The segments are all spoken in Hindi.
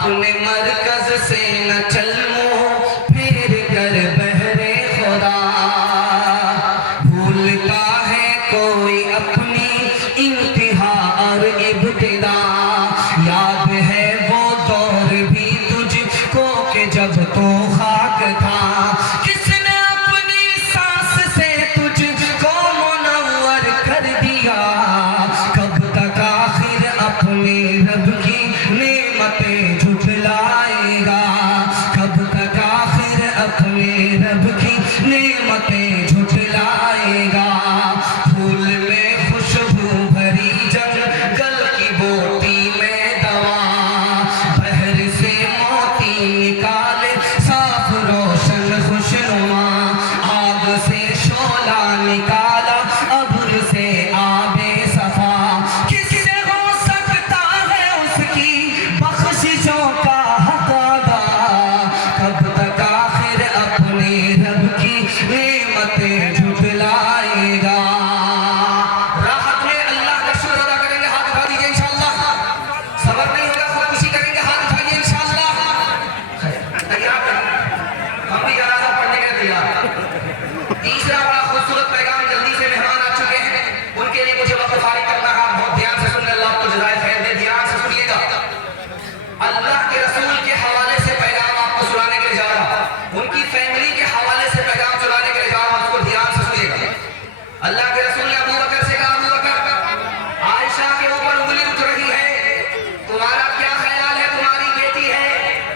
अपने मरकज से न चलूं फिर कर बहरे खुदा। भूलता है कोई अपनी इंतहा और इब्तिदा। याद है वो दौर भी तुझको के जब तो खाक था। किसने अपनी सांस से तुझको मुनव्वर कर दिया। कब तक आखिर अपने रब की नेमतें झुठलाएगा। कब तक आखिर अपने रब की नेमतें झुठलाएगा। फूल में खुशबू भरी जंगल की बोटी में दवा। बहर से मोती निकाले साफ रोशन खुशनुमा। आग से शोला निकाला अब्र से आबे सफा। किससे हो सकता है उसकी बख्शिशों का हक अदा। कब तक आखिर अपने रब की नेमतें झुठलाएगा। राहत में अल्लाह का शुक्र अदा करेंगे, हाथ उठा दीजिए इंशाअल्लाह। सबर नहीं होगा, खुदकुशी करेंगे, हाथ उठाइए इंशाअल्लाह। तैयार हैं? हम भी जनाजा पढ़ने के लिए तैयार। तीसरा बड़ा खूबसूरत पैगाम, जल्दी से मेहमान आ चुके हैं, उनके लिए मुझे वक्त फारिग करना है। बहुत ध्यान से सुनने, अल्लाह आपको जज़ाए खैर दे। ध्यान से सुनिएगा, अल्लाह के रसूल के हवाले से पैगाम आपको सुनाने के लिए जा रहा हूं। उनकी फैमिली के हवाले से पैगाम सुनाने के लिए जा रहा हूं। उसको ध्यान से सुनिएगा। अल्लाह के रसूल ने अबू बकर से कहा, अबू बकर, आयशा के ऊपर उंगली उठ रही है, तुम्हारा क्या ख्याल है? तुम्हारी बेटी है।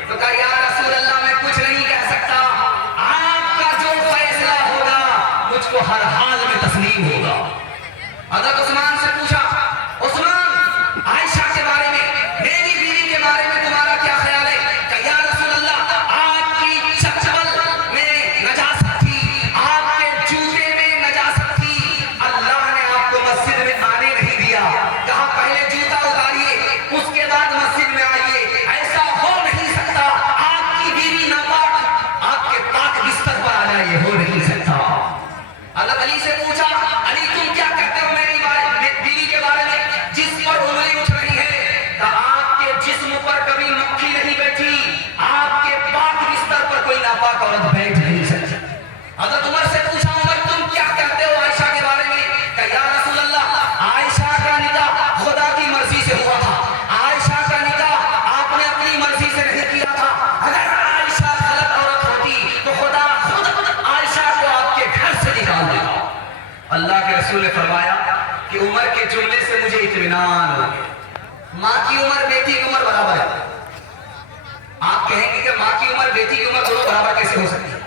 तो कहा, या रसूल अल्लाह, मैं कुछ नहीं कह सकता। आपका जो फैसला होगा मुझको हर हाल में तस्लीम होगा। हज़रत उस्मान से पूछा, उस्मान, आयशा के बारे में, मेरी बीवी के बारे में तुम्हारा क्या ख्याल है? कहा, या रसूल अल्लाह, आपकी चप्पल में नजासत थी, आपके जूते में नजासत थी, अल्लाह ने आपको मस्जिद में आने नहीं दिया। कहा, पहले जूता उतारिए, उसके बाद मस्जिद में आइए। ऐसा हो नहीं सकता, आपकी बीवी नापाक आपके पाक बिस्तर पर आ जाए, हो नहीं सकता। हज़रत अली से पूछा, अली तुम क्या कहते हो मेरी बीवी के बारे में जिस पर उंगली उठ रही है? कहा, आपके जिस्म पर कभी मक्खी नहीं बैठी, आपके पाक बिस्तर पर कोई नापाक औरत बैठ नहीं सकती। हज़रत उमर से पूछा, उमर तुम क्या कहते हो आयशा के बारे में? कहा, या रसूल अल्लाह, आयशा का निकाह खुदा की मर्जी से हुआ था। आयशा का निकाह आपने अपनी मर्जी से नहीं किया था। अगर आयशा गलत औरत होती तो खुदा खुद आयशा को आपके घर से निकाल देता। अल्लाह के रसूल ने फरमाया कि उमर के जुमले से मुझे इत्मीनान हो गया। माँ की उम्र बेटी की उम्र बराबर है। आप कहेंगे कि माँ की उम्र बेटी की उम्र दोनों बराबर कैसे हो सकती है?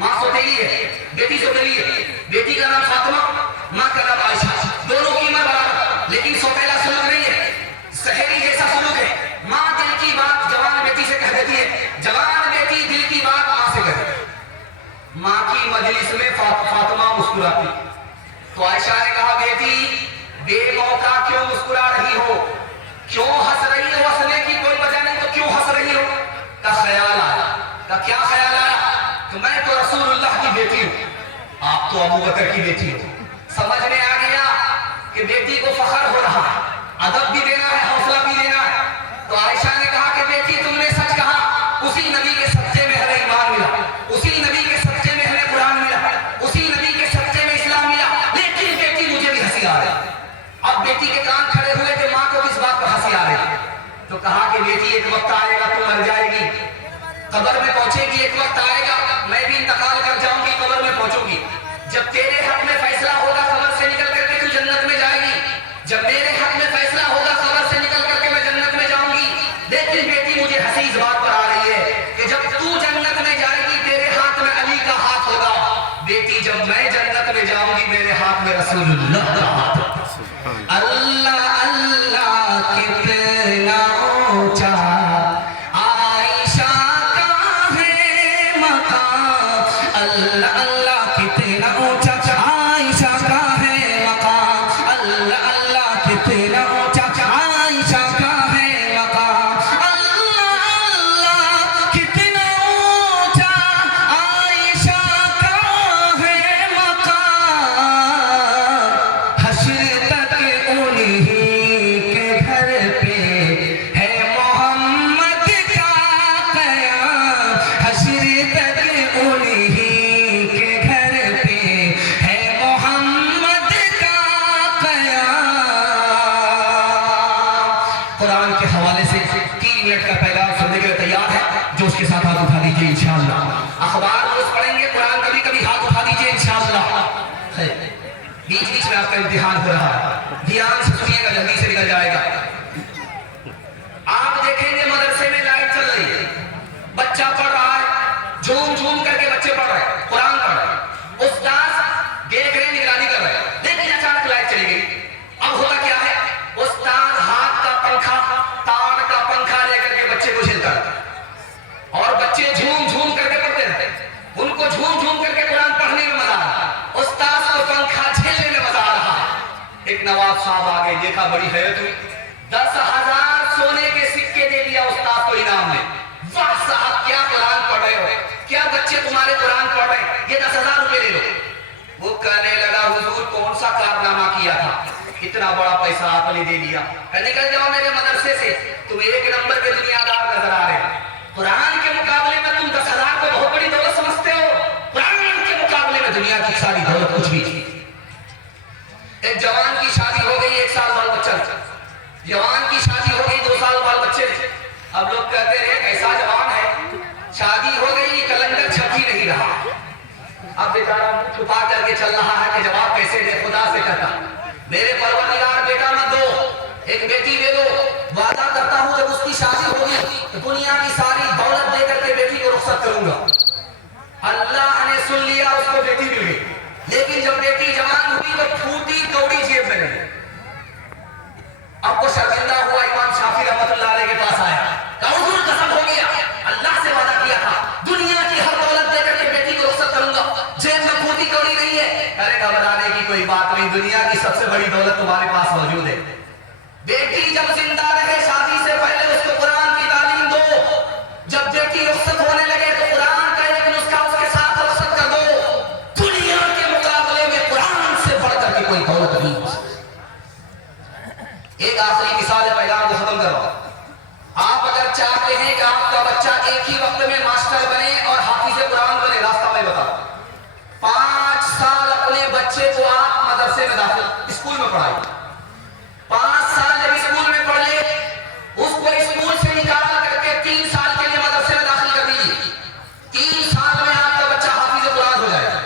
माँ सौतेली है, बेटी सौतेली है। बेटी का नाम फातिमा, माँ का नाम आयशा, दोनों की उम्र बराबर, लेकिन सौतेला सुलूक नहीं है, सहेली जैसा सुलूक है। माँ दिल की बात जवान बेटी से कह देती है, जवान बेटी दिल की बात माँ से कहती है। माँ की मजलिस में फातिमा मुस्कुराती, तो आयशा ने कहा, बेटी बेमौका क्यों मुस्कुरा रही हो? क्यों हंस रही हो? हंसने की कोई वजह नहीं, तो क्यों हंस रही हो? का ख्याल आया। का क्या ख्याल आया? तो मैं तो रसूलुल्लाह की बेटी हूँ, आप तो अबू बकर की बेटी हो। समझ में आ गया कि बेटी को फख्र हो रहा है, अदब भी देना है, हौसला भी देना है। तो आयशा ने कहा कि बेटी तुमने सच कहा, उसी नबी के सच्चे में हमें ईमान मिला, उसी नबी के सच्चे में हमें कुरान मिला, उसी नबी के सच्चे में इस्लाम मिला। लेकिन बेटी मुझे भी हंसी आ रही। अब बेटी के कान खड़े हुए कि माँ को किस बात पर हंसी आ रही? तो कहा कि बेटी एक वक्त आएगा तू मर जाएगी, कब्र में पहुंचेगी, एक वक्त आएगा मैं भी इंतकाल कर जाऊंगी, कब्र में पहुंचूंगी। जब तेरे हक में फैसला होगा कब्र से निकल करके तू जन्नत में जाएगी, जब मेरे हक में फैसला होगा कब्र से निकल करके मैं जन्नत में जाऊंगी। लेकिन बेटी मुझे हंसी इस बात पर आ रही है कि जब तू जन्नत में जाएगी तेरे हाथ में अली का हाथ होगा, बेटी जब मैं जन्नत में जाऊंगी मेरे हाथ में रसूलुल्लाह का हाथ होगा। अल्लाह अल्लाह कितना ऊंचा आयशा का है मकाम। अल्लाह अल्लाह कितना ऊंचा आयशा का है मकाम। अल्लाह अल्लाह कितना ऊंचा आयशा का है मकाम। अल्लाह अल्लाह कितना ऊंचा आयशा का है मकाम। हश्र तक उन्हीं है। बीच बीच में आपका इम्तिहान हो रहा है, ध्यान से सुनिएगा, जल्दी से निकल जाएगा। आप देखेंगे मदरसे में लाइट चल रही है, बच्चा पढ़ रहा है, झूम झूम करके बच्चे पढ़ रहे हैं, कुरान पढ़ रहे हैं, उस्ताद देख रहे, निगरानी कर रहे हैं, लेकिन अचानक लाइट चली गई। अब होता क्या है, उस्ताद हाथ का पंखा, तार का पंखा लेकर के बच्चे को झेलता है और बच्चे झूम झूम करके पढ़ते रहते हैं। उनको झूम झूम करके कुरान पढ़ने में मजा आ रहा है, उस्ताद को पंखा झेलने में मजा आ रहा है। एक नवाब साहब आ गए, देखा, बड़ी हैरत हुई, 10,000 सोने के सिक्के दे दिया उस्ताद को इनाम में। वाह साहब, क्या कुरान पढ़ रहे हो, क्या बच्चे तुम्हारे कुरान पढ़ रहे हैं, ये 10,000 रुपए ले लो। वो कहने लगा, हुजूर कौन सा कारनामा किया था, इतना बड़ा पैसा आपने दे दिया, निकल जाओ मेरे मदरसे से, तुम एक नंबर के दुनियादार नजर आ रहे हो। कुरान के मुकाबले में तुम 10,000 को बहुत बड़ी दौलत समझते हो, कुरान के मुकाबले में दुनिया की सारी दौलत कुछ भी। एक जवान की शादी हो गई, 1 साल बाल बच्चा, जवान की शादी हो गई, 2 साल बाल बच्चे। अब लोग कहते रहे कैसा जवान है, शादी हो गई, कैलेंडर छप ही नहीं रहा। अब बेचारा मुंह छुपा करके चल रहा है कि जवाब कैसे दे, खुदा से कहता, मेरे परवरदिगार बेटा मत दो, एक बेटी दे दो, वादा करता हूं जब उसकी शादी होगी तो दुनिया की सारी दौलत देकर के बेटी को रुखसत करूंगा। अल्लाह ने सुन लिया, उसको बेटी मिल गई, लेकिन जब बेटी जवान हुई तो फूटी कौड़ी जेब में गई। अब वो शर्मिंदा हुआ, इमाम शाफी रहमतुल्लाह अलैह के पास आया, हुजूर कसम हो गया, अल्लाह से वादा किया था दुनिया की हर दौलत देकर के बेटी को रुखसत करूंगा, जेब में फूटी कौड़ी नहीं है। अरे घबराने की कोई बात नहीं, दुनिया की सबसे बड़ी दौलत तुम्हारे पास मौजूद है। बेटी जब जिंदा रहे, शादी से पहले उसको कुरान की तालीम दो, जब बेटी रुखसत होने लगे तो कुरान का एक नुस्खा उसके साथ रुखसत कर दो। दुनिया के मुकाबले में कुरान से बढ़कर के कोई दौलत नहीं। एक आखिरी मिसाल है, पैगाम को खत्म करो। आप अगर चाहते हैं कि आपका बच्चा एक ही वक्त में मास्टर बने और हाफिज़े कुरान बने, रास्ता मैं बताऊं, 5 साल अपने बच्चे को आप मदरसे में दाखिल, स्कूल में पढ़ाइए। 5 साल जब स्कूल में पढ़ ले, उसको स्कूल से निकाल करके 3 साल के लिए मदरसे में दाखिल कर दीजिए। 3 साल में आपका बच्चा हाफिज़ कुरान हो जाएगा।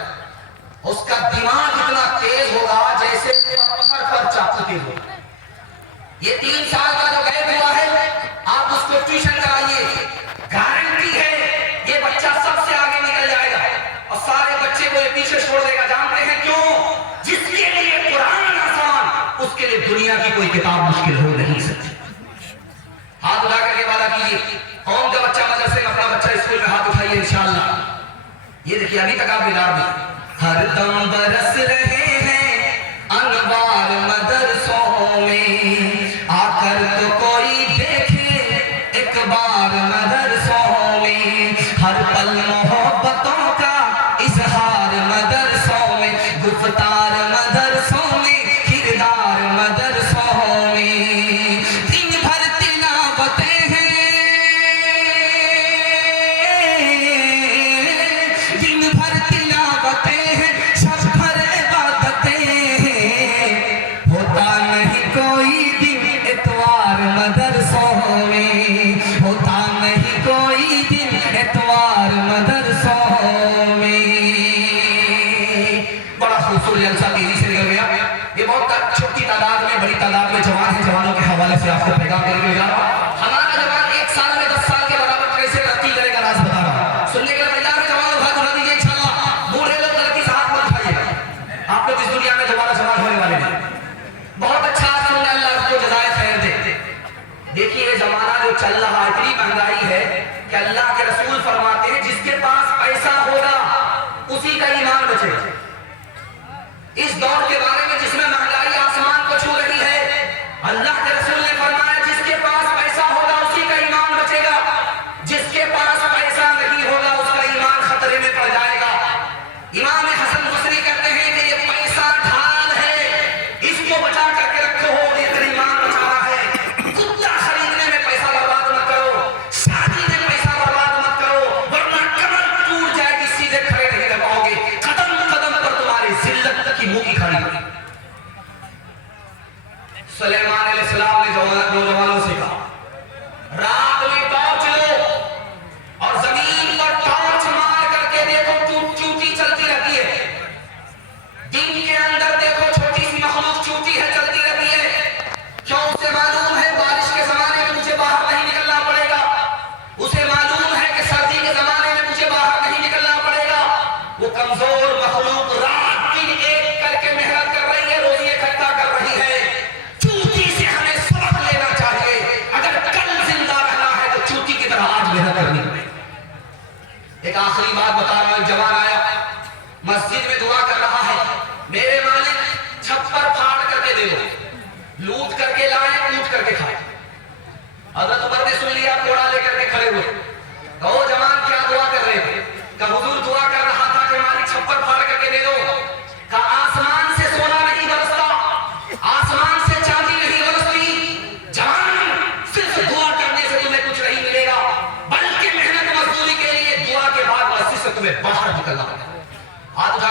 उसका दिमाग इतना तेज होगा जैसे पत्थर पर चाकू तेज होगा। ये 3 साल का जो गैप हुआ है, आप उसको ट्यूशन कराइए, गारंटी है ये बच्चा सबसे आगे निकल जाएगा और सारे बच्चे को ये पीछे छोड़ देगा। जानते हैं क्यों? जिसके लिए कुरान आसान, उसके लिए दुनिया की कोई किताब मुश्किल हो नहीं सकती। हाथ उठा करके वादा कीजिए, कौन का बच्चा मदरसे में, अपना बच्चा स्कूल में, हाथ उठाइए इंशाअल्लाह। ये देखिए, अभी तक आप बिगाड़ दी, हर दम बरस रहे हैं अनवार मदरसों में, आकर तो कोई देखे एक बार मदरसों में, हर पल मोहब्बतों का इजहार मदरसों में, गुफ्तार मदरसों में, किरदार मदरसों में, दिन भर तिलावतें हैं, दिन भर तिलावतें हैं, शब भर इबादतें हैं, होता नहीं कोई दिन इतवार मदरसों में, होता नहीं कोई दिन इतवार मदरसों में। बड़ा खूबसूरत जलसा तेजी से निकल गया। ये बहुत छोटी तादाद में, बड़ी तादाद में जवान है, जवानों के हवाले से आपको पैगाम करके जा रहा हूं। हमारा जवान 1 साल में 10 साल के बराबर कैसे तरक्की करेगा, राज बता रहा हूं। सुनने के लिए तैयार है जवानों? हाथ उठा दीजिए इंशाअल्लाह। बूढ़े लोग गलती से हाथ मत उठाइएगा, आप लोग इस दुनिया में दोबारा जवान होने वाले हैं। बहुत अच्छा सुनना, अल्लाह आपको जज़ाए खैर दे। देखिए ये जमाना जो चल रहा है, इतनी महंगाई है कि अल्लाह के रसूल फरमाते हैं जिसके पास पैसा होगा उसी का ईमान बचेगा। इस दौर के बारे में जिसमें महंगाई आसमान को छू रही है, अल्लाह के रसूल ने फरमाया जिसके पास पैसा होगा उसी का ईमान बचेगा, जिसके पास पैसा नहीं होगा उसका ईमान खतरे में पड़ जाएगा। इमाम हसन बसरी कहते हैं कि ये पैसा ढाल है, इसको बचा करके रखो, ये तेरा ईमान बचा रहा है। कुत्ता खरीदने में पैसा बर्बाद मत करो, शादी में पैसा बर्बाद मत करो, वरना कमर टूट जाएगी, सीधे खड़े नहीं रह पाओगे, कदम कदम पर तुम्हारी जिल्लत की मुंह की खड़ी होगी। सुलेमान अलैहिस्सलाम ने नौजवानों से कहा, रात में टॉर्च लो और जमीन पर टॉर्च मार करके देखो, चूटी चलती रहती है। दिन के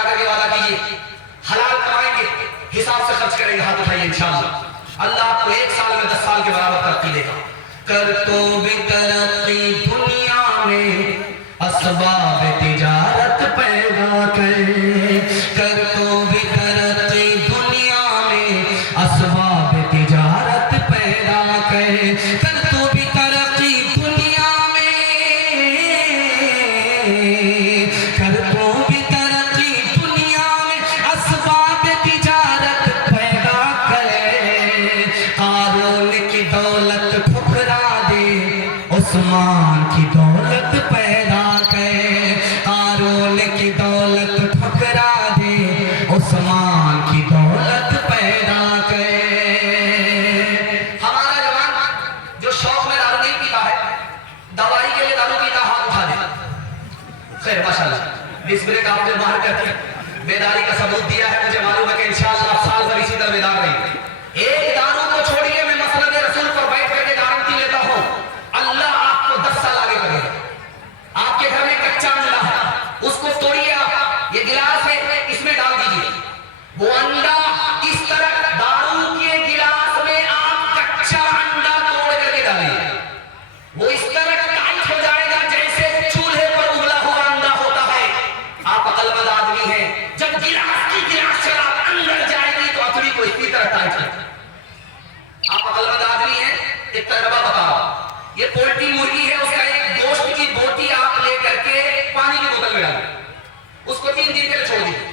करके वादा कीजिए, हलाल कमाएंगे, हिसाब से खर्च करेंगे, हाथ उठाइए इंशाअल्लाह। अल्लाह आपको 1 साल में 10 साल के बराबर तरक्की देगा। कर तो भी तरक्की दुनिया में असबाब तिजारत पैदा कर तो भी तरक्की दुनिया में असबाब तिजारत पैदा कर तो भी तरक्की दुनिया में कर तो भी तरक्की दुनिया में असबाब तिजारत पैदा कर। कारून की दौलत ठुकरा दे, उस्मान की दौलत पैदा कर। कारून की दौलत ठुकरा दे, उस्मान की दौलत पैदा कर। हमारा जवान जो शौक में दारू नहीं पीता है, दवाई के लिए दारू पीता, हाथ उठा दे। खैर माशाल्लाह, 20 मिनट आपने बाहर करके बेदारी का सबूत दिया है। मुझे मालूम है कि इंशाअल्लाह आप साल भर इसी तरह बेदार रहेंगे। एक दारू को छोड़िए, मैं मसलक रसूल पर बैठ करके गारंटी लेता हूं, अल्लाह आपको 10 साल आगे करेगा। आपके घर में कच्चा अंडा है, उसको तोड़िए आप, ये गिलास है, इसमें डाल दीजिए। वो अंडा इस तरह दारू के गिलास में आप कच्चा अंडा तोड़ करके डालिए, वो इस तरह टाइट हो जाएगा जैसे चूल्हे पर उबला हुआ अंडा होता है। आप अकलमंद आदमी हैं, जब गिलास की गिलास शराब अंदर जाएगी तो अतरी को इसी तरह टाइट है। आप अकलमंद आदमी हैं, एक तजर्बा बताओ, ये पोल्ट्री मुर्गी है, उसका एक गोश्त की बोटी आप लेकर के पानी की बोतल में डालिए, उसको 3 दिन के लिए छोड़ दीजिए,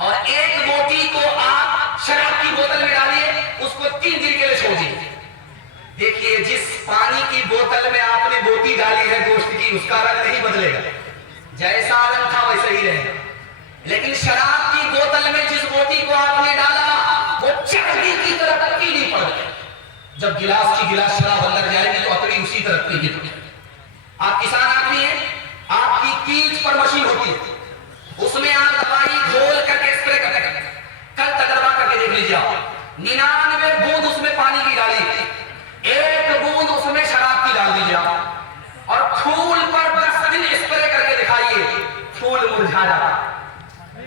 और एक बोटी को आप शराब की बोतल में डालिए, उसको 3 दिन के लिए छोड़ दीजिए। देखिए, जिस पानी की बोतल में आपने बोटी डाली है गोश्त की, उसका रंग नहीं बदलेगा, जैसा रंग था वैसे ही रहेगा। लेकिन शराब की बोतल में जिस बोटी को आपने डाला, वो चांदी की तरह पीली पड़ गई। जब गिलास की गिलास शराब अंदर जाएगी तो अतरी उसी तरह पीली पड़ गई। आप किसान आदमी हैं, आपकी कीच पर मशीन होती है, उसमें आप दवाई घोल करके स्प्रे करते हैं। कल तजर्बा करके देख लीजिए आप, 99 बूंद उसमें पानी की डाली, 1 बूंद उसमें शराब की डाल दीजिए आप, और फूल पर 10 दिन स्प्रे करके दिखाइए, फूल मुरझा जाता।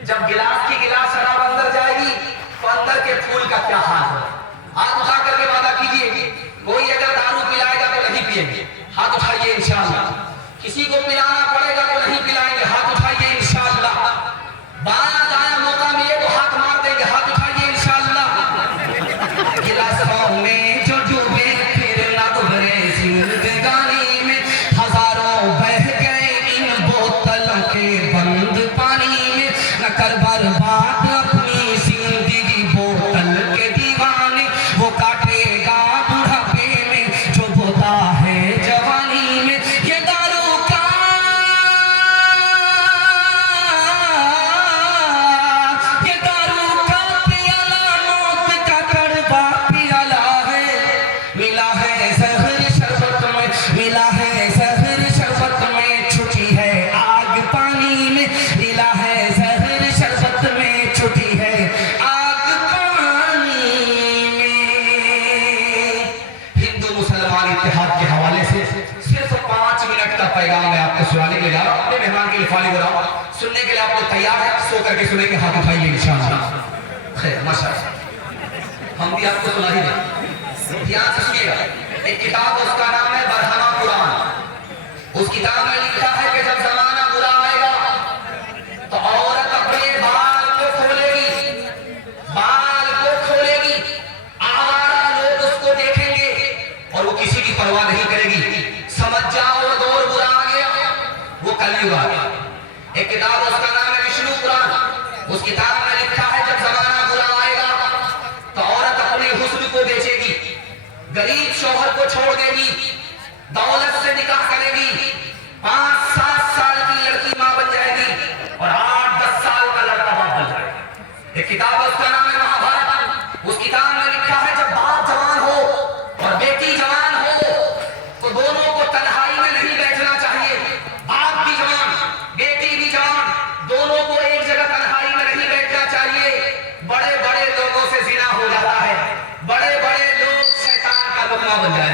जब गिलास की गिलास शराब अंदर जाएगी तो अंदर के फूल का क्या हाल है। हाथ उठा करके वादा कीजिए, कोई अगर दारू पिलाएगा तो नहीं पिएंगे, हाथ उठाइए इंशाअल्लाह। किसी को पिलाना पड़ेगा तो नहीं पिलाएंगे, हाथ उठाइए इंशाअल्लाह। बाया दाया मौका मिले तो हाथ मार देंगे, हाथ उठाइए इंशाअल्लाह। गिलासों में जो डूबे फिर न उभरे जिंदगानी में, हजारों बह गए इन बोतलों के बंद पानी में। न कर बर्बाद अपनी जिंदगी बोतल के दीवाने, वो काटेगा बुढ़ापे में जो बोता है जवानी में। ये दारू का प्याला मौत का कड़वा प्याला है। मिला है जहर शरबत में, मिला है जहर शरबत में, छुटी है आग पानी में। मिला है जहर शरबत में, छुटी है आग पानी में। हिंदू मुसलमान इत्तेहाद के हवाले से सिर्फ 5 मिनट का पैगाम मैं आपको सुनाने के लिए जा रहा हूं। अपने मेहमान के लिए फारिग हो रहा हूं, सुनने के लिए आप लोग तैयार हैं? सो करके सुनेंगे, हाथ उठाइए इंशाअल्लाह। खैर माशाअल्लाह, हम भी आपको सुना ही दें। ध्यान से सुनिएगा। एक किताब, उसका नाम है बरहमा कुरान। उस किताब में लिखा है कि जब जमाना बुरा आएगा तो औरत अपने बाल को खोलेगी, बाल को खोलेगी, आवारा लोग उसको देखेंगे और वो किसी की परवाह नहीं करेगी। समझ जाओ वो दौर बुरा आ गया, वो कलयुग आ गया। एक किताब, उसका नाम है विष्णु पुराण। उस किताब में लिखा है जब जमाना बुरा आएगा तो औरत अपने हुस्न को बेचेगी, गरीब शौहर को छोड़ देगी, दौलत से निकाह करेगी, 5-7 साल की लड़की मां बन जाएगी और 8-10 साल का लड़का बाप बन जाएगा। एक किताब है, उसका नाम है महाभारत। उस किताब में लिखा है जब बाप जवान हो और बेटी जवान हो तो दोनों को तन्हाई में नहीं बैठना चाहिए। बाप भी जवान, बेटी भी जवान, दोनों को एक जगह तन्हाई में नहीं बैठना चाहिए। बड़े बड़े लोगों से जिना हो जाता है, बड़े बड़े लोग शैतान का लुकमा बन जाए।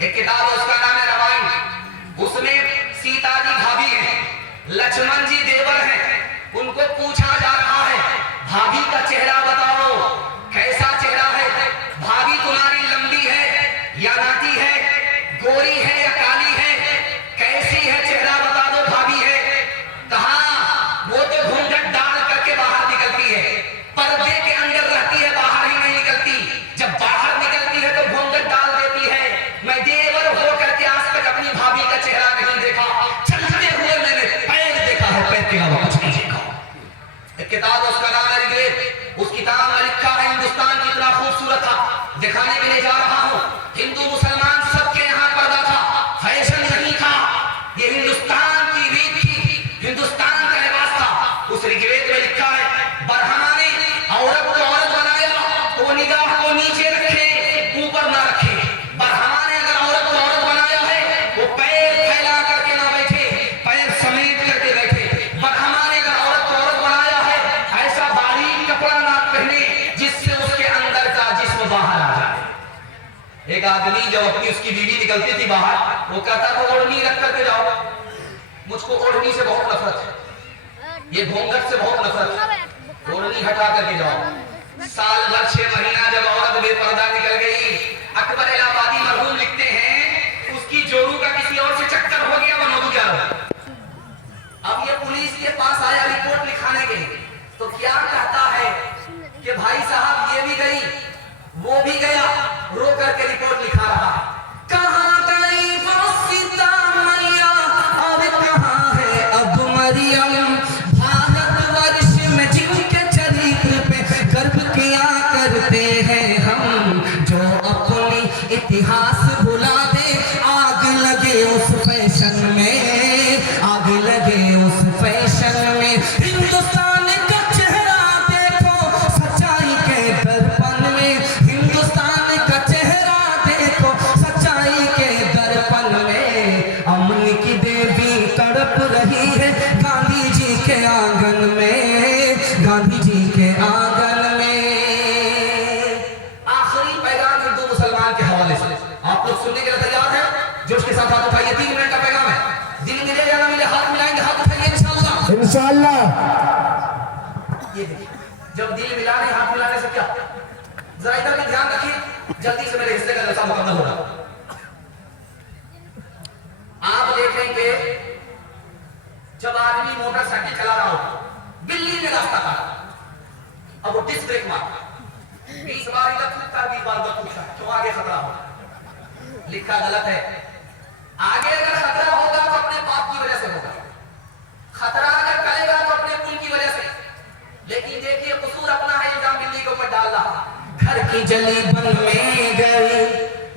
एक किताब है, उसका नाम है रामायण। उसमें सीता जी भाभी हैं, लक्ष्मण जी देवर हैं। उनको पूछा भाभी का चेहरा बताओ, कैसा चेहरा है? भाभी तुम्हारी लंबी है या नाटी है, गोरी है या काली है, कैसी है चेहरा बता दो। भाभी है कहा, वो तो घूंघट डाल करके बाहर निकलती है, पर्दे के अंदर रहती है, बाहर ही नहीं निकलती। जब बाहर निकलती है तो घूंघट डाल देती है। मैं देवर हो करके आज तक अपनी भाभी का चेहरा नहीं देखा, चलते हुए मैंने पैर देखा है, पैर के अलावा कुछ नहीं देखा। एक किताब है, उसका नाम है ऋग्वेद। उस किताब में लिखा है हिंदुस्तान कितना खूबसूरत था। दिखाने के लिए जा रहा हूं, हिंदू मुसलमान सबके यहाँ पर्दा था, फैशन नहीं था, ये हिंदुस्तान की रीत थी, हिंदुस्तान का लिबास था। उस ऋग्वेद में लिखा है, ब्रह्मा ने औरत को औरत बनाया तो निगाह को नीचे रखे, ऊपर ना रखे। ब्रह्मा ने अगर औरत को औरत बनाया है, वो पैर फैला करके ना बैठे, पैर समेट करके बैठे। ब्रह्मा ने अगर औरत को औरत बनाया है, ऐसा बारीक कपड़ा ना पहने जिससे उसके अंदर का जिस्म बाहर आ जाए। एक आदमी जब अपनी उसकी बीवी निकलती थी बाहर, वो कहता था ओढ़नी रख करके जाओ। मुझको ओढ़नी से बहुत नफरत है, ये घूंघट से बहुत नफरत है, ओढ़नी हटा करके जाओ। साल भर 6 महीना जब औरत बेपर्दा निकल गई, अकबर इलाहाबादी मरहूम लिखते हैं, उसकी जोरू का किसी और से चक्कर हो गया, बनोदू क्या हो। अब ये पुलिस के पास आया रिपोर्ट लिखाने के लिए, तो क्या कहता है कि भाई साहब ये भी गई वो भी गया, रो करके रिपोर्ट लिखा रहा। कहाँ गई वो सीता मैया, अब कहाँ है अब मरियम। भारतवर्ष में जिनके चरित्र पे गर्व किया करते हैं हम, जो अपनी इतिहास भुला दे, आग लगे उस फैशन में, आग लगे उस फैशन में। हिंदुस्तान का चेहरा देखो सच्चाई के दर्पण में, हिंदुस्तान का चेहरा देखो सच्चाई के दर्पण में। अमन की देवी तड़प रही है गांधी जी के आंगन में, गांधी जी के आंगन में। आखिरी पैगाम हिंदू मुसलमान के हवाले से आप लोग सुनने के लिए तैयार हैं? जोश के साथ हाथ उठाइए, 3 मिनट का पैगाम है। दिल मिले या ना मिले, हाथ मिलाएंगे, हाथ उठाइए इंशाअल्लाह। इंशाअल्लाह। ये देखिए, जब दिल मिलाने हाथ मिलाने से क्या, जरा इधर भी ध्यान रखिए, जल्दी से मेरे हिस्से का जलसा मुकम्मल हो रहा। आप देखेंगे जब आदमी मोटरसाइकिल चला रहा हो, बिल्ली ने रास्ता काटा, अब वो डिस्क ब्रेक मारता, 20 बार इधर थूकता है, 20 बार उधर थूकता है, क्यों? आगे खतरा हो, लिखा गलत है। आगे अगर खतरा होगा तो अपने पाप की वजह से होगा, खतरा अगर करेगा तो अपने पुण्य की वजह से। लेकिन देखिए कसूर अपना है, इल्जाम बिल्ली के ऊपर डाल रहा। घर की जली बन में गई,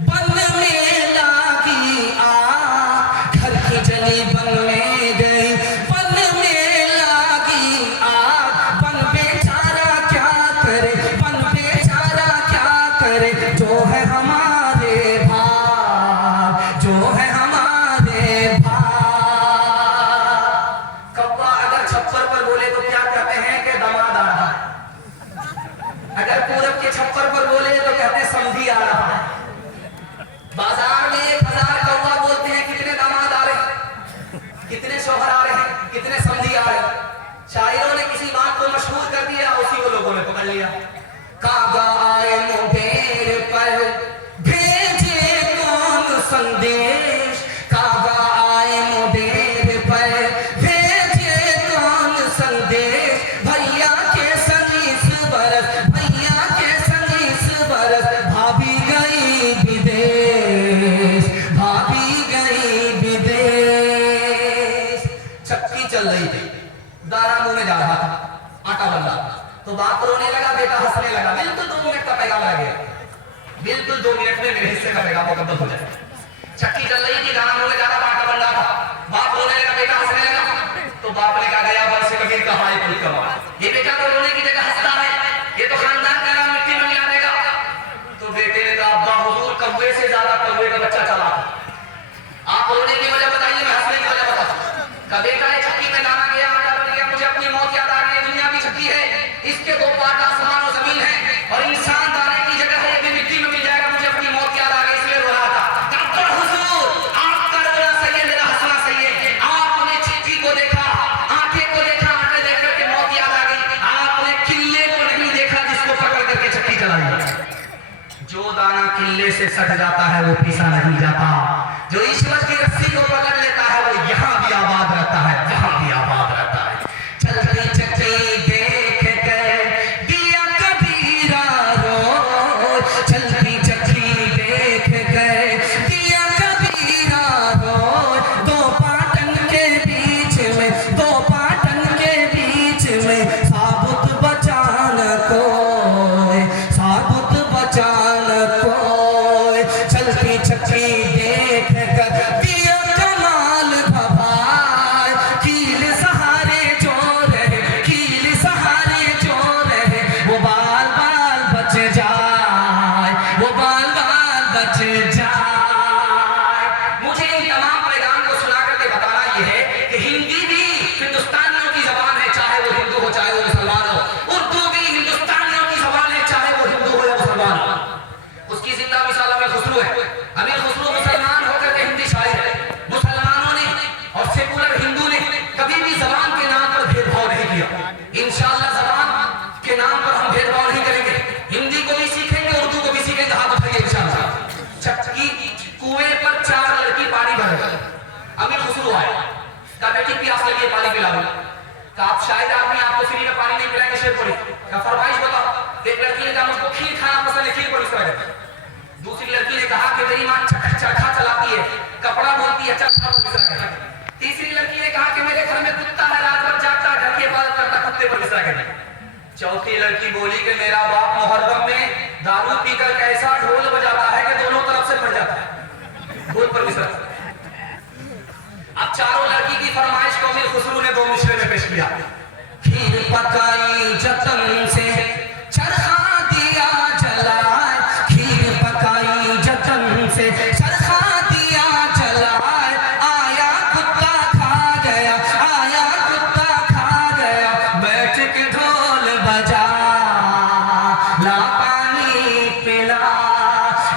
बन में लागी आग, घर की जली बन में गई, बन में लागी आग। बन बेचारा क्या करे, बन बेचारा क्या करे, जो है हमारे भाग, जो है हमारे भाग। कौवा अगर छप्पर पर बोले तो क्या कहते हैं कि दामाद आ रहा है, अगर पूरब के छप्पर पर बोले तो कहते हैं समधी आ रहा है। बाजार में 1000 कौवा बोलते हैं, कितने दामाद आ रहे हैं, कितने शौहर आ रहे हैं, कितने समधी आ रहे हैं। शायरों ने किसी बात को मशहूर कर दिया, उसी को लोगों ने पकड़ लिया। कागा आए मुंडेर पर भेजे कौन संदेश, कागा आए मुंडेर पर भेजे कौन संदेश। भैया के संग इस बरस, भैया के संग इस बरस, भाभी गई विदेश, भाभी गई विदेश। चक्की चल रही थी, दाना मुंह में जा रहा था, आटा बन रहा था, तो बाप रोने लगा, बेटा हंसने लगा। बिल्कुल 2 मिनट का पैगाम रह गया, बिल्कुल 2 मिनट में मेरे हिस्से का पैगाम मुकम्मल हो जाए। चक्की चल रही थी, दाना मुंह में जा रहा था, आटा बन रहा था, बाप रोने लगा, बेटा हंसने लगा। तो बाप ने कहा, गया वन से कबीर का हाय कोई कमाल, ये बेटा तो रोने की जगह हंसता है, ये तो खानदान का नाम मिट्टी में मिला देगा। तो बेटे ने कहा, अब्बा हुजूर कौवे से ज्यादा कौवे का बच्चा चला। आप रोने की वजह बताइए, मैं हंसने की वजह बताऊं। का बेटा है, चक्की में दाना गया, आटा बन गया, मुझे अपनी मौत याद आ गई। दुनिया की चक्की है, इसके 2 पार्ट आसमान और जमीन है, और इंसान दाने की जगह है, ये भी मिट्टी में मिल जाएगा, मुझे अपनी मौत याद आ गई, इसलिए रो रहा था। डॉक्टर हुजूर, आपका रोना सही है, मेरा हंसना सही है। आपने चक्की को देखा, आटे को देखा, आटे देख करके मौत याद आ गई। आपने जो दाना किले से सट जाता है वो पीसा नहीं जाता। जो ईश्वर की रस्सी को पकड़ लेता है वो यहाँ भी आबाद रहता है, वहां भी आबाद रहता है। चलती चलती देख कर दिया कबीरा रो, चलती चलती देख कर दिया कबीरा रो। दो पाटन के बीच में, दो पाटन के बीच में साबुत बचान कोई, साबुत बचान कोई। चलती चलती देख कर दिया कमाल भवाई, कील सहारे जो रहे, कील सहारे जो रहे, वो बाल बाल बच जाए, वो बाल बाल बच जाए। मुझे इन तमाम पैगाम को सुना करके बताना यह है कि हिंदी भी हिंदुस्तानियों की जबान है, चाहे वो हिंदू हो चाहे वो मुसलमान हो। उर्दू भी हिंदुस्तानियों की जबान है, चाहे वो हिंदू हो या मुसलमान हो। उसकी जिंदा मिसाल अमीर खुसरो है। अमीर खुसरो मुसलमान होकर के हिंदी शायर है। मुसलमानों ने और सेकुलर हिंदू ने कभी भी जबान के नाम पर भेदभाव नहीं किया। इंशाअल्लाह जबान के नाम पर हम भेदभाव नहीं करेंगे। हिंदी को भी सीखेंगे, उर्दू को भी सीखेंगे, हाथ उठाइए इंशाअल्लाह। चक्की कुएं पर 4 लड़की पानी भर रहे। अमीर खुसरो आए, कहा बेटी प्यास लगी है, पानी पिला दो। कहा आप शायद आदमी, आपको फ्री में पानी नहीं पिलाएंगे, शेर पड़ी। कहा फरमाइश बताओ। एक लड़की ने कहा मुझको खीर खाना पसंद है, खीर पड़ी उसका। दूसरी लड़की ने कहा कि मेरी माँ चरखा चलाती है, कपड़ा धोती है, चरखा पर बिसरा कर। तीसरी लड़की ने कहा कि मेरे घर में कुत्ता है, रात भर जागता है, घर की हिफाजत करता, कुत्ते पर बिसरा कर। चौथी लड़की बोली कि मेरा बाप मुहर्रम में दारू पीकर ऐसा ढोल बजाता है कि दोनों तरफ से फट जाता है, ढोल पर बिसरा। अब चारों लड़की की फरमाइश को अमीर खुसरो ने 2 मिसरे में पेश किया। खीर पकाई जतन से, चरखा दिया जलाए, खीर पकाई जतन से, चरखा दिया जलाए। आया कुत्ता खा गया, आया कुत्ता खा गया, बैठ के ढोल बजा, ला पानी पिला।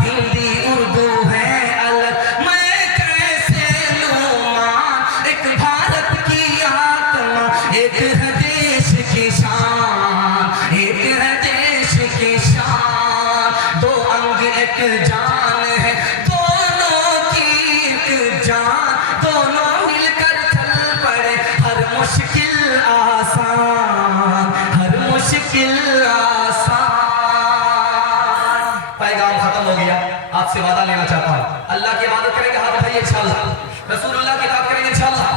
हिंदी उर्दू है अलग, मैं कैसे लूं मान, एक भारत की आत्मा, एक है देश की शान, एक है देश की शान। 2 अंग एक जान है, दोनों की एक जान, दोनों मिलकर चल पड़े, हर मुश्किल आसान, हर मुश्किल आसान। पैगाम खत्म हो गया। आपसे वादा लेना चाहता हूँ, अल्लाह की इबादत करेंगे, हाथ उठाइए इंशाअल्लाह। रसूलुल्लाह की बात करेंगे इंशाअल्लाह,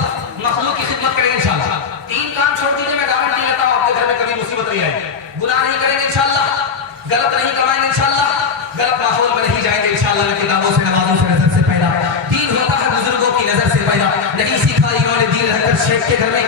मखलूक की खिदमत करेंगे इंशाअल्लाह। 3 काम छोड़ दीजिए, मैं गारंटी लेता हूँ आपके घर में कभी मुसीबत नहीं आएगी। गुनाह नहीं करेंगे इंशाअल्लाह, गलत नहीं कमाएंगे इंशाअल्लाह, गलत माहौल में नहीं जाएंगे इंशाअल्लाह। किताबों से, नमाजों से, नजर से पैदा। दीन होता है बुजुर्गों की नजर से पैदा, नहीं सीखा इन्होंने दीन रहकर शेख के घर में